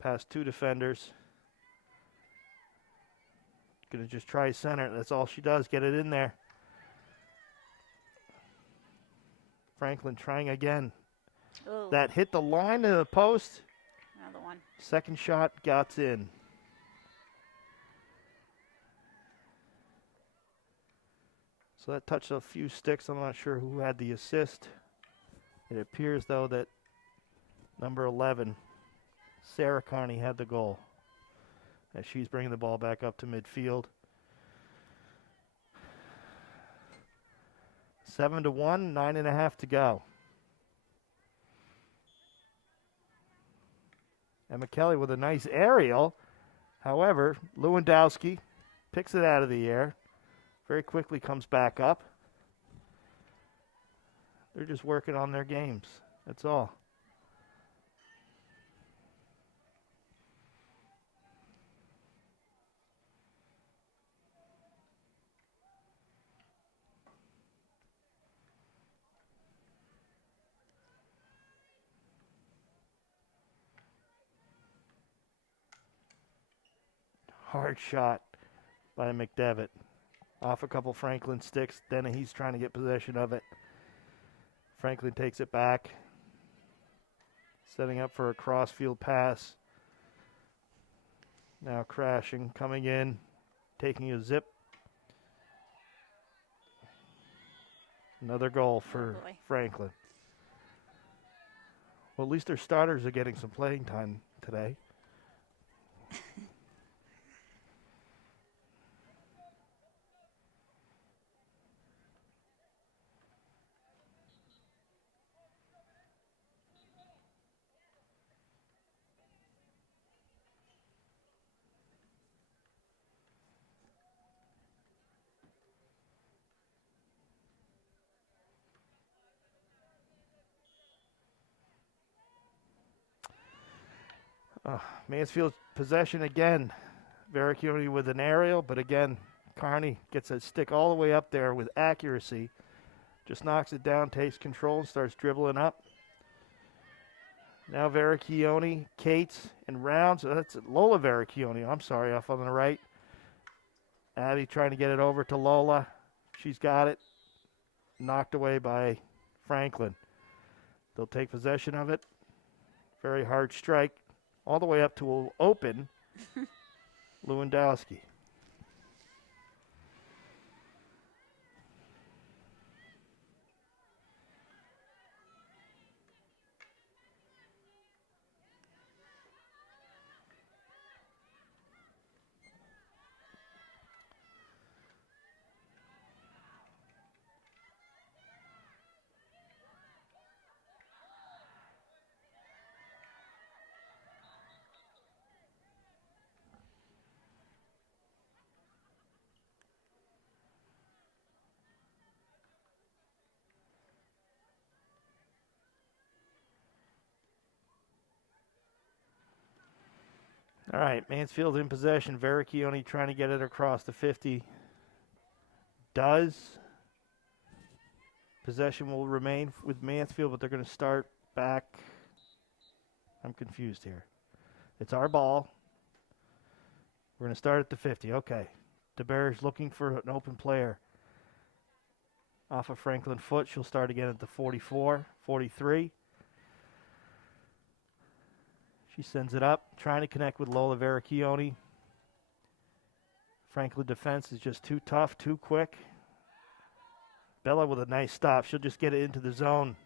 Past two defenders. Going to just try center. That's all she does. Get it in there. Franklin trying again. Ooh. That hit the line of the post. Another one. Second shot got in. So that touched a few sticks. I'm not sure who had the assist. It appears, though, that number 11, Sarah Carney, had the goal as she's bringing the ball back up to midfield. 7-1, 9.5 to go. Emma Kelly with a nice aerial. However, Lewandowski picks it out of the air. Very quickly comes back up. They're just working on their games. That's all. Hard shot by McDevitt. Off a couple Franklin sticks. Dennehy's trying to get possession of it. Franklin takes it back. Setting up for a crossfield pass. Now crashing, coming in, taking a zip. Another goal for Franklin. Well, at least their starters are getting some playing time today. Mansfield's possession again. Veracchione with an aerial, but again, Carney gets a stick all the way up there with accuracy. Just knocks it down, takes control, and starts dribbling up. Now Veracchione, Cates, and Rounds. That's Lola Veracchione, I'm sorry, off on the right. Abby trying to get it over to Lola. She's got it. Knocked away by Franklin. They'll take possession of it. Very hard strike. All the way up to open Lewandowski. All right, Mansfield in possession. Veracchione trying to get it across the 50. Does. Possession will remain with Mansfield, but they're going to start back. I'm confused here. It's our ball. We're going to start at the 50. Okay. DeBerge looking for an open player. Off of Franklin foot. She'll start again at the 44, 43. She sends it up, trying to connect with Lola Veracchione. Franklin defense is just too tough, too quick. Bella with a nice stop. She'll just get it into the zone.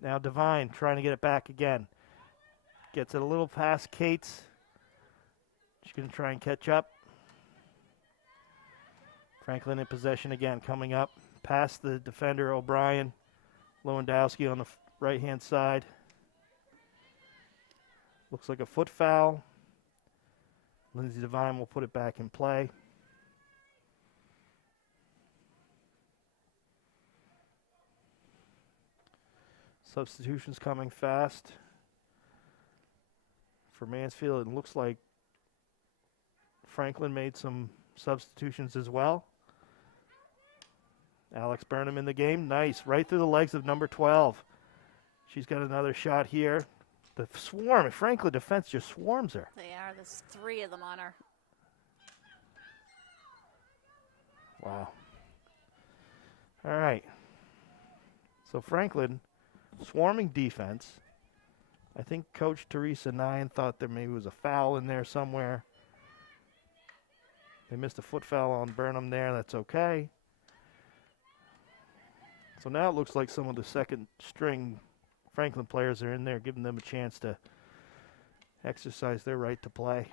Now Devine trying to get it back again. Gets it a little past Cates. She's going to try and catch up. Franklin in possession again, coming up past the defender O'Brien. Lewandowski on the right-hand side. Looks like a foot foul. Lindsay Devine will put it back in play. Substitutions coming fast for Mansfield. It looks like Franklin made some substitutions as well. Alex Burnham in the game. Nice. Right through the legs of number 12. She's got another shot here. The swarm. Franklin defense just swarms her. They are. There's 3 of them on her. Wow. All right. So Franklin, swarming defense. I think Coach Teresa Nyan thought there maybe was a foul in there somewhere. They missed a foot foul on Burnham there. That's okay. So now it looks like some of the second string Franklin players are in there, giving them a chance to exercise their right to play.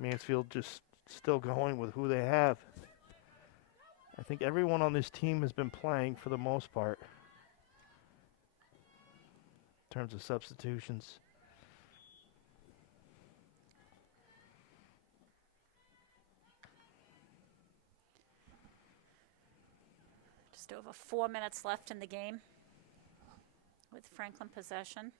Mansfield just still going with who they have. I think everyone on this team has been playing for the most part in terms of substitutions. Just over 4 minutes left in the game with Franklin possession.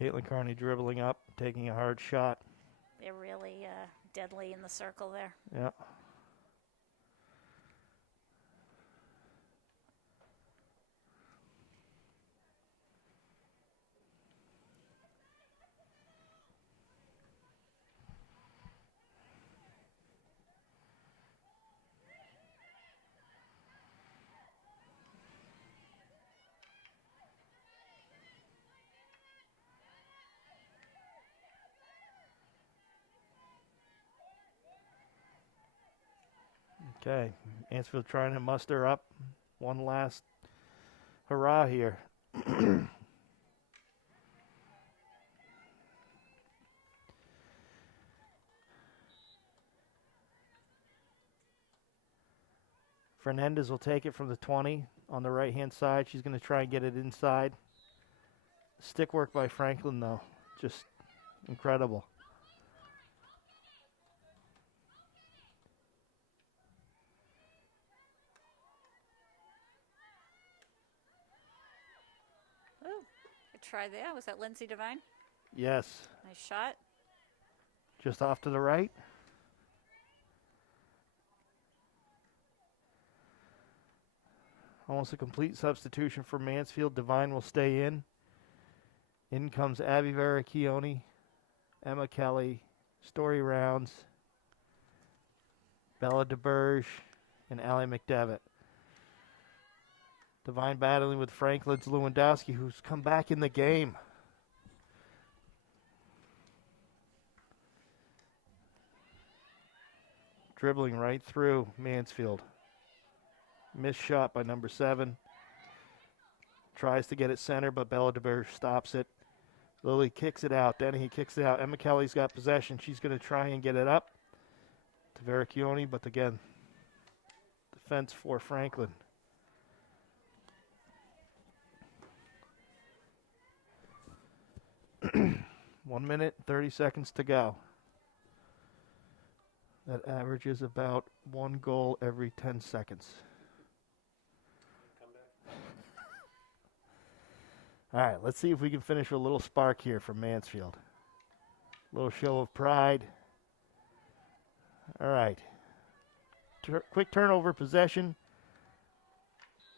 Caitlin Carney dribbling up, taking a hard shot. They're really deadly in the circle there. Yeah. Okay, Mansfield trying to muster up one last hurrah here. Fernandez will take it from the 20 on the right-hand side. She's going to try and get it inside. Stick work by Franklin, though. Just incredible. Try there. Was that Lindsay Devine? Yes. Nice shot. Just off to the right. Almost a complete substitution for Mansfield. Devine will stay in. In comes Abby Veracchione, Emma Kelly, Story Rounds, Bella DeBerge, and Allie McDevitt. Devine battling with Franklin's Lewandowski, who's come back in the game. Dribbling right through Mansfield. Missed shot by number 7. Tries to get it center, but Bella DeBerge stops it. Lily kicks it out. Dennehy kicks it out. Emma Kelly's got possession. She's going to try and get it up to Veracchione, but again, defense for Franklin. 1 minute, 30 seconds to go. That averages about 1 goal every 10 seconds. All right, let's see if we can finish with a little spark here from Mansfield. A little show of pride. All right. Quick turnover possession.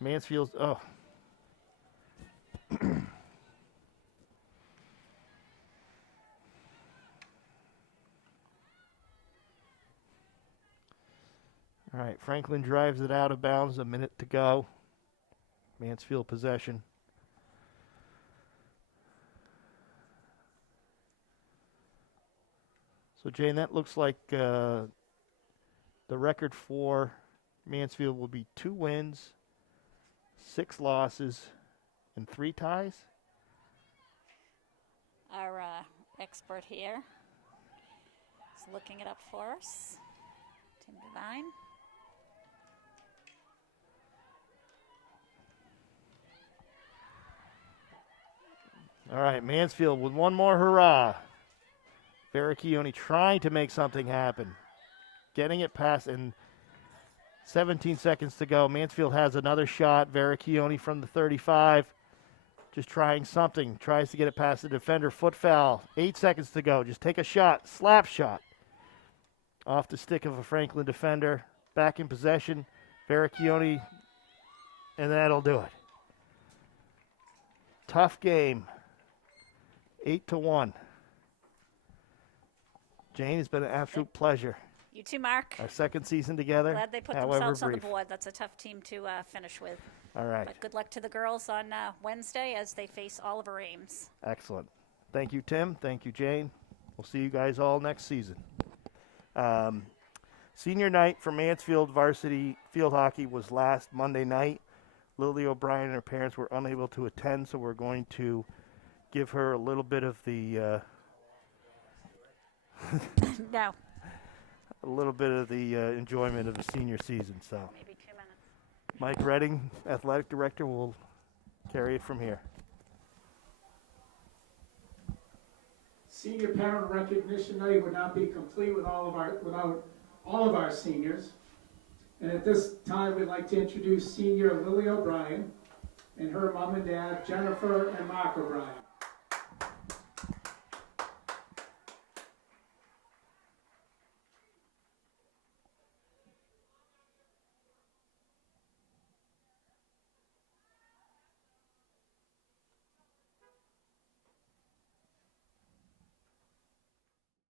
Mansfield's, oh. All right, Franklin drives it out of bounds, a minute to go. Mansfield possession. So, Jane, that looks like the record for Mansfield will be 2 wins, 6 losses, and 3 ties. Our expert here is looking it up for us. Tim Devine. All right, Mansfield with one more hurrah. Veracchione trying to make something happen. Getting it past, and 17 seconds to go. Mansfield has another shot. Veracchione from the 35. Just trying something. Tries to get it past the defender. Foot foul. 8 seconds to go. Just take a shot. Slap shot. Off the stick of a Franklin defender. Back in possession. Veracchione, and that'll do it. Tough game. 8-1. Jane, it's been an absolute pleasure. You too, Mark. Our second season together. Glad they put however themselves on the brief. board. That's a tough team to finish with. All right. But good luck to the girls on Wednesday as they face Oliver Ames. Excellent. Thank you, Tim. Thank you, Jane. We'll see you guys all next season. Senior night for Mansfield varsity field hockey was last Monday night. Lily O'Brien and her parents were unable to attend, so we're going to give her a little bit of the No. a little bit of the enjoyment of the senior season. So Maybe 2 minutes. Mike Redding, athletic director, will carry it from here. Senior parent recognition night would not be complete without all of our seniors. And at this time, we'd like to introduce senior Lily O'Brien and her mom and dad, Jennifer and Mark O'Brien.